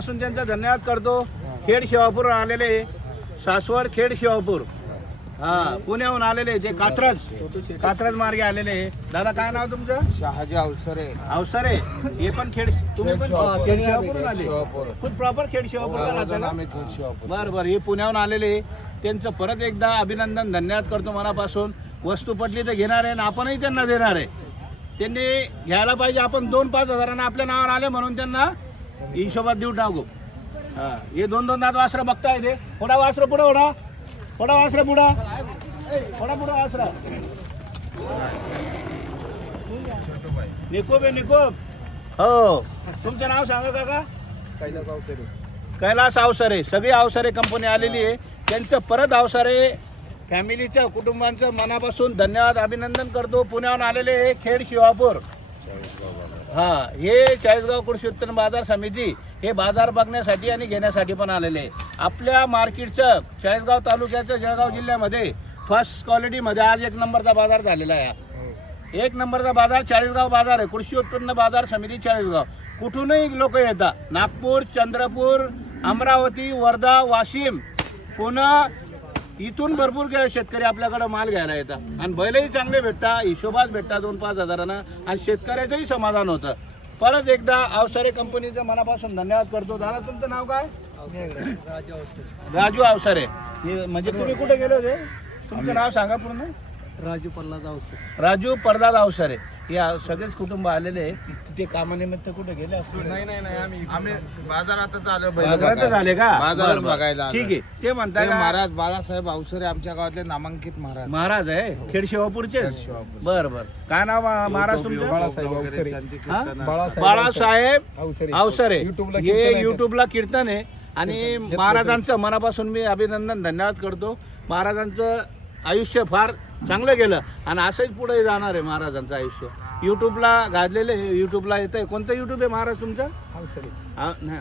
पासून त्यांचा धन्यवाद करतो. खेड शिवापूर आलेले, सासवड खेड शिवापूर, पुण्याहून आलेले, जे कात्रज मार्गे आलेले. दादा काय नाव तुमचं? शहाजी अवसरे. अवसरे. हे पण खेड, तुम्ही पण खेड शिवापूरून आले? खूप प्रॉपर खेड शिवापूर राहता ना? बरं बरं. हे पुण्याहून आलेले, त्यांचं परत एकदा अभिनंदन, धन्यवाद करतो मनापासून. वस्तू पटली तर घेणार आहे आणि आपणही त्यांना देणार आहे. त्यांनी घ्यायला पाहिजे. आपण 2-5 हजारांना आपल्या नावावर आले म्हणून त्यांना हिशोबात देऊ टाकू. हे 2-2 दात वासरं बघताय ते. थोडा वासरं पुढं ओढा, थोडा वासरं पुढा, थोडा पुढं वासरा. निकोप आहे, निकोप. हो, तुमचं नाव सांगा काका? कैलास अवसरे. सगळी अवसरे कंपनी आलेली आहे. त्यांचं परत अवसरे फॅमिलीचं, कुटुंबांचं मनापासून धन्यवाद, अभिनंदन करतो. पुण्याहून आलेले हे खेड शिवापूर. हे चाळीसगाव कृषी उत्पन्न बाजार समिती हे बाजार बघण्यासाठी आणि घेण्यासाठी पण आलेले. आपल्या मार्केटचं चाळीसगाव तालुक्याचं, जळगाव जिल्ह्यामध्ये फर्स्ट क्वालिटीमध्ये आज 1 नंबरचा बाजार झालेला आहे. 1 नंबरचा बाजार चाळीसगाव बाजार आहे. कृषी उत्पन्न बाजार समिती चाळीसगाव. कुठूनही लोक येतात. नागपूर, चंद्रपूर, अमरावती, वर्धा, वाशिम, पुणे, इथून भरपूर शेतकरी आपल्याकडे माल घ्यायला येतात आणि बैलही चांगले भेटतात, हिशोबात भेटतात 2-5 हजारांना आणि शेतकऱ्याचंही समाधान होतं. परत एकदा अवसरे कंपनीचं मनापासून धन्यवाद करतो. दादा तुमचं नाव काय? राजू अवसरे. म्हणजे तुम्ही कुठे गेले होते? तुमचं नाव सांगा पूर्ण. राजू प्रल्हाद अवसरे. राजू प्रल्हाद अवसरे. या सगळेच कुटुंब आलेले. ते कामानिमित्त कुठे गेले असतील? नाही, आम्ही बाजारातच आलो. बाजारातच आले का? बाजारात बघायला आलो. ठीक आहे. ते म्हणताय महाराज बाळासाहेब अवसरे आमच्या गावातले नामांकित महाराज आहे. खेड शिवापूरचे. बरं बरं. काय नाव महाराज तुमचं? बाळासाहेब अवसरे. हे युट्यूबला कीर्तन आहे आणि महाराजांचं मनापासून मी अभिनंदन, धन्यवाद करतो. महाराजांचं आयुष्य फार चांगलं गेलं आणि असंच पुढे जाणार आहे महाराजांचं आयुष्य. युट्यूबला गाजलेले, युट्यूबला येत आहे. कोणतं युट्यूब आहे महाराज तुमचं?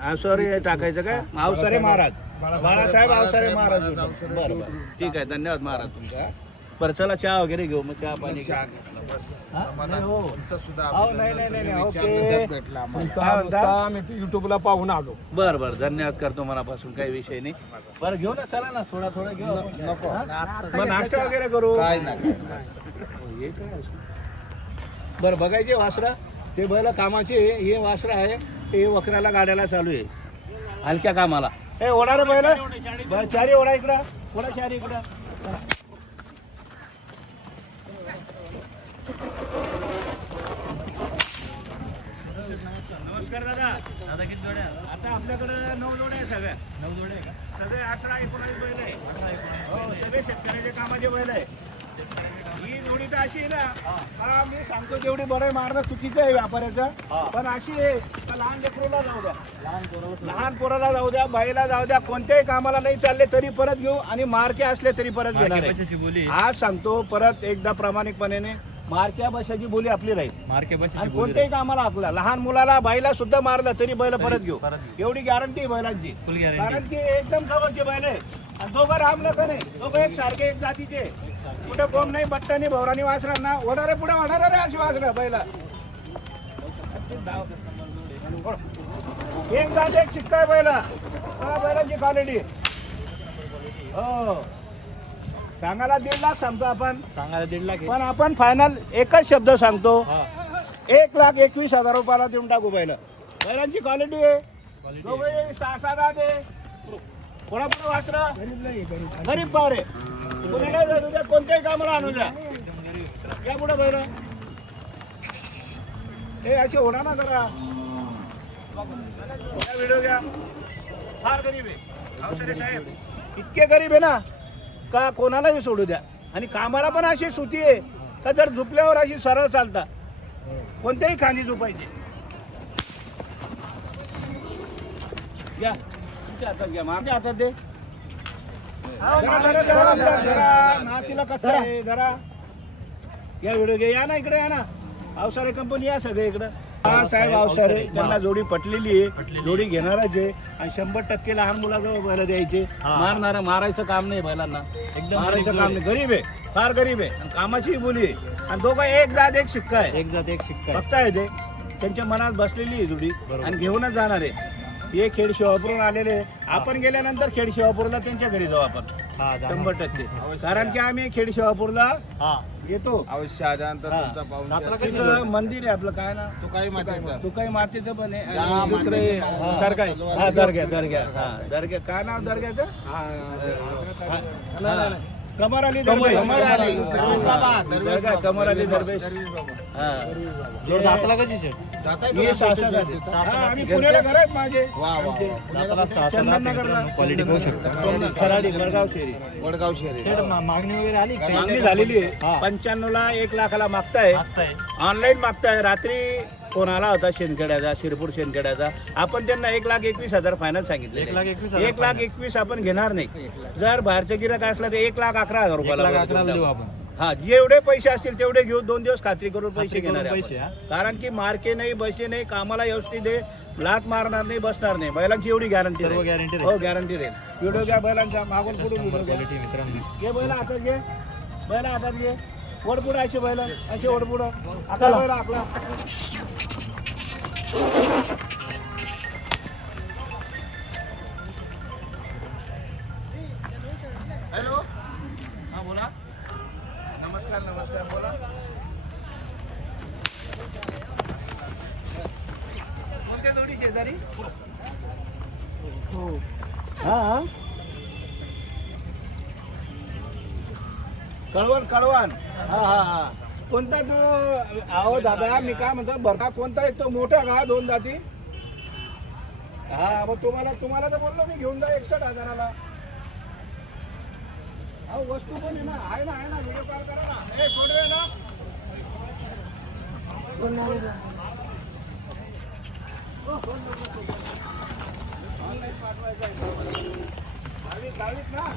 अवसरे टाकायचं काय? अवसरे महाराज, बाळासाहेब अवसरे महाराज. बरं बरं, ठीक आहे. धन्यवाद महाराज तुमचा. बरं चला, चहा वगैरे घेऊ. मग चहा पाणी युट्यूबला पाहून आलो. बरं बरं, धन्यवाद करतो मनापासून. काही विषय नाही. बरं घेऊ ना, चला ना, थोडा घेऊ. मग नाश्ता वगैरे करू. बरं बघायचे वासरा, ते बैल कामाचे. हे वासरा आहे, ते वखराला गाड्याला चालू आहे, हलक्या कामाला. हे ओढा रे बैल, चारी ओढा इकडं, ओढा चारी इकडं. नमस्कार दादा. दादा किती जोड्या? आता आपल्याकडे 9 जोड्या आहे. सगळ्या 9 जोड्या आहे का? सगळे 18-19 बैल आहे. सगळे शेतकऱ्याच्या कामाचे बैल आहे. ही जोडी तर अशी आहे ना, मी सांगतो जेवढी बरं मारणं चुकीचं आहे व्यापाऱ्याचं, पण अशी आहे का लहान लेकरूला जाऊ द्या, लहान पोराला जाऊ द्या, बाईला जाऊ द्या, कोणत्याही कामाला नाही चालले तरी परत घेऊ आणि मार्के असले तरी परत घेणार आहे. आज सांगतो परत एकदा प्रामाणिकपणे, मार्क्या बशाची बोली आपली राहील. मार्क्या बशाची कोणत्याही कामाला आपला, लहान मुलाला, बाईला सुद्धा मारलं तरी बैल परत घेऊ, एवढी गॅरंटी बैलांची. कारण की एकदम जवळचे बैल आहे आणि दोघं रामलं का नाही, दोघं एक सारखे, एक जातीचे, कुठे कोण नाही, बट्टानी भवरानी वासरांना ओढारे पुढे होणार रे अशी वासरा बैला. एक जात एक शिक्का आहे बैला, बैलांची क्वालिटी. हो, सांगायला 1.5 लाख सांगतो आपण, सांगायला 1.5 लाख, पण आपण फायनल एकच शब्द सांगतो, 1,21,000 रुपयाला देऊन टाकू. बैलांची क्वालिटी आहे. 6-7 आहे. कोणापुढे वासरा गरीब पावरे, कोणाला जाऊ द्या, कोणत्याही कामाला आणू द्या. या पुढे बैल हे असे होणार ना. जरा व्हिडिओ घ्या. फार गरीब आहे अवसरे साहेब, इतके गरीब आहे ना का कोणालाही सोडू द्या. आणि कामाला पण अशी सुती आहे का जर झुपल्यावर अशी सरळ चालता, कोणत्याही खांदी झुपायची. घ्या तुमच्या हातात, घ्या माझ्या हातात दे. नातीला कसं आहे जरा. या व्हिडिओ घे. या ना इकडे, या ना. अवसरे कंपनी या सगळे इकडं. साहेब अवसरे, त्यांना जोडी पटलेली आहे, जोडी घेणारच आहे आणि 100% लहान मुलाजवळ बैल द्यायचे. मारायचं काम नाही बैलांना, एकदम मारायचं काम नाही. गरीब आहे, फार गरीब आहे आणि कामाचीही बोली आहे. आणि दोघं एक जात एक शिक्का आहे, एक जात एक शिक्का बघताय. ते त्यांच्या मनात बसलेली आहे जोडी आणि घेऊनच जाणार आहे. हे खेड शिवापूरहून आलेले. आपण गेल्यानंतर खेड शिवापूरला त्यांच्या घरी जाऊ आपण 100%. कारण की आम्ही खेड शिवापूरला येतो. अवश्य आल्यानंतर हा. तुमचा पाहुणचार तिथं मंदिर आहे आपलं, काय ना तुकाई मातेचा तुकाई मातेचं पण आहे या आणि दुसरं हे, हा, दर्गा काय नाव दर्ग्याचं? नाही. कमर अली दरवेश. कमर अली, दरवेश बाबा, दरवेश दर्गा बाबा. कमर अली दरवेश. हा. जाताय हे का? सासर आहे. हा, आम्ही पुण्याला घर आहेत माझे. वा वा आमचे. वा. चंदननगरला. क्वालिटी पाहू शकता. खराडी वडगाव शेरी. वडगाव शहर मागणी वगैरे आली का? मागणी झालेली आहे. हा. 95 ला 1 लाखाला मागताय. ऑनलाईन मागताय. रात्री फोन आला होता शेनखेड्याचा, शिरपूर शेनखेड्याचा. आपण त्यांना 1,21,000 फायनल सांगितले. 1,21,000 1,21,000 आपण घेणार नाही. जर बाहेरचं गिराक असलं तर 1,11,000 रुपयाला 1,11,000 देऊ आपण. हा, जेवढे पैसे असतील तेवढे घेऊ. 2 दिवस खात्री करून पैसे खात्री करून घेणार आहे पैसे, आपण. हा. कारण की मार्के नाही, बसे नाही, कामाला व्यवस्थित आहे, लात मारणार नाही, बसणार नाही. बैलांची एवढी गॅरंटी सर्व guarantee हो, गॅरंटी राहील. व्हिडिओ घ्या बैलांचा, मागून पुढून व्हिडिओ घ्या. क्वालिटी मित्रांनो. घे बैल हातात घे, बैल हातात घे. वडपुडं असे बैल, असे वडपुडं. आता बैल आखला. हॅलो, हा बोला. नमस्कार नमस्कार, बोला. कोणत्या जोडी शेजारी? हा, कळवण. हा. कोणता तो? अहो दादा, मी काय म्हणतो, बरका कोणता आहे तो? मोठा का 2 जाती? हा, मग तुम्हाला तर बोललो मी, घेऊन जा 61,000ला. अहो वस्तू पण आहे ना, व्हिडिओ कॉल करा ना. हे सोडवे ना. ऑनलाईन पाठवायचं आहे. 22 ना.